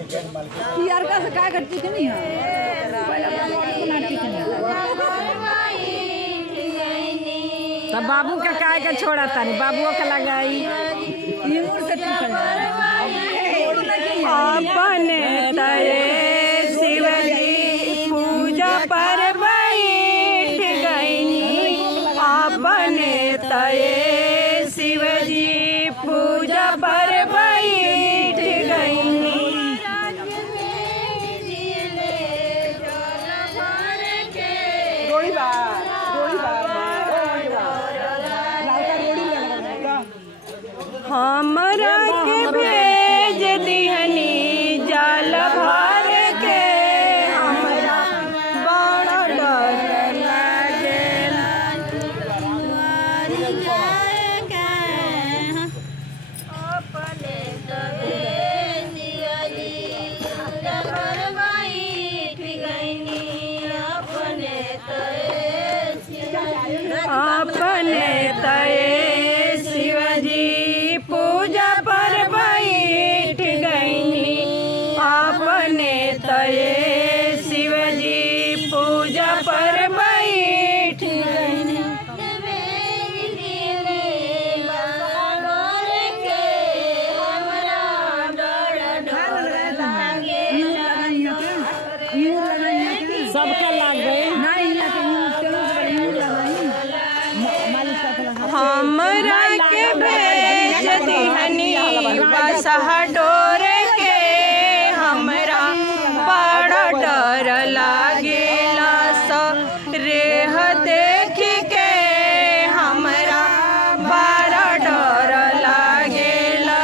यार का से काय करती थी नहीं तब बाबू का काय का छोड़ा तानी बाबुओ का लगाई ये मोर से टिकल अपने तये शिवजी पूजा पर बैठ गईनी अपने तये शिवजी पूजा पर बैठ गईनी हमरा के भेज दिहनी जल भर के हमरा बड़ा डर लागेल अपने तये शिवजी पूजा पर बैठ गईनी अपने तये शिवजी पूजा पर बैठ गईनी सबका लाग गए हमरा के भेज दिहनी बसहा डोर के हमरा बड़ा डर लागेला रेह देख के हमरा बड़ा डर लागेला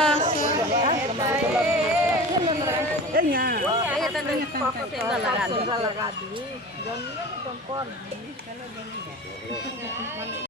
लगा दी